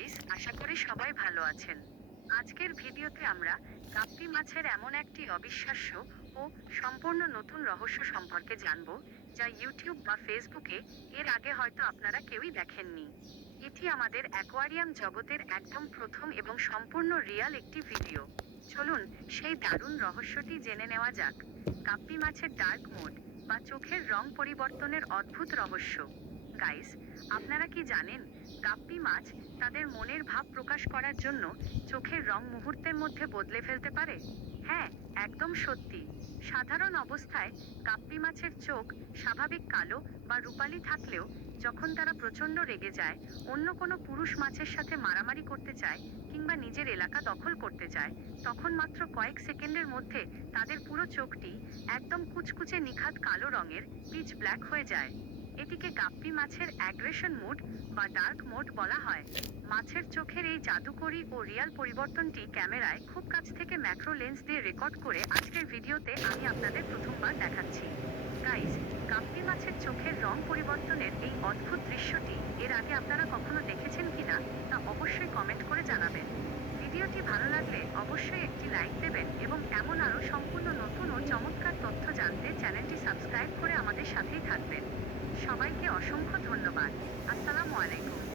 Guys, আশা করি সবাই ভালো আছেন। আজকের ভিডিওতে আমরা গাপ্পি মাছের এমন একটি অবিশ্বাস্য ও সম্পূর্ণ নতুন রহস্য সম্পর্কে জানব, যা ইউটিউব বা ফেসবুকে এর আগে হয়তো আপনারা কেউই দেখেননি। এটি আমাদের অ্যাকোয়ারিয়াম জগতের একদম প্রথম এবং সম্পূর্ণ রিয়াল একটি ভিডিও। চলুন সেই দারুণ রহস্যটি জেনে নেওয়া যাক। গাপ্পি মাছের ডার্ক মোড বা চোখের রং পরিবর্তনের অদ্ভুত রহস্য। গাইস, আপনারা কি জানেন গাপ্পি মাছ তাদের মনের ভাব প্রকাশ করার জন্য চোখের রং মুহূর্তের মধ্যে বদলে ফেলতে পারে? হ্যাঁ, একদম সত্যি। সাধারণ অবস্থায় গাপ্পি মাছের চোখ স্বাভাবিক কালো বা রূপালি থাকলেও যখন তারা প্রচণ্ড রেগে যায়, অন্য কোনো পুরুষ মাছের সাথে মারামারি করতে চায় কিংবা নিজের এলাকা দখল করতে চায়, তখন মাত্র কয়েক সেকেন্ডের মধ্যে তাদের পুরো চোখটি একদম কুচকুচে নিখাত কালো রঙের পিচ ব্ল্যাক হয়ে যায়। এটিকে গাপ্পি মাছের অ্যাগ্রেশন মোড বা ডার্ক মোড বলা হয়। মাছের চোখের এই জাদুকরী ও রিয়াল পরিবর্তনটি ক্যামেরায় খুব কাছ থেকে ম্যাক্রো লেন্স দিয়ে রেকর্ড করে আজকের ভিডিওতে আমি আপনাদের প্রথমবার দেখাচ্ছি। গাইস, গাপ্পি মাছের চোখের রং পরিবর্তনের এই অদ্ভুত দৃশ্যটি এর আগে আপনারা কখনো দেখেছেন কিনা তা অবশ্যই কমেন্ট করে জানাবেন। ভিডিওটি ভালো লাগলে অবশ্যই একটি লাইক দেবেন এবং এমন আরও সম্পূর্ণ নতুন ও চমৎকার তথ্য জানতে চ্যানেলটি সাবস্ক্রাইব করে আমাদের সাথেই থাকবেন। সবাইকে অসংখ্য ধন্যবাদ। আসসালামু আলাইকুম।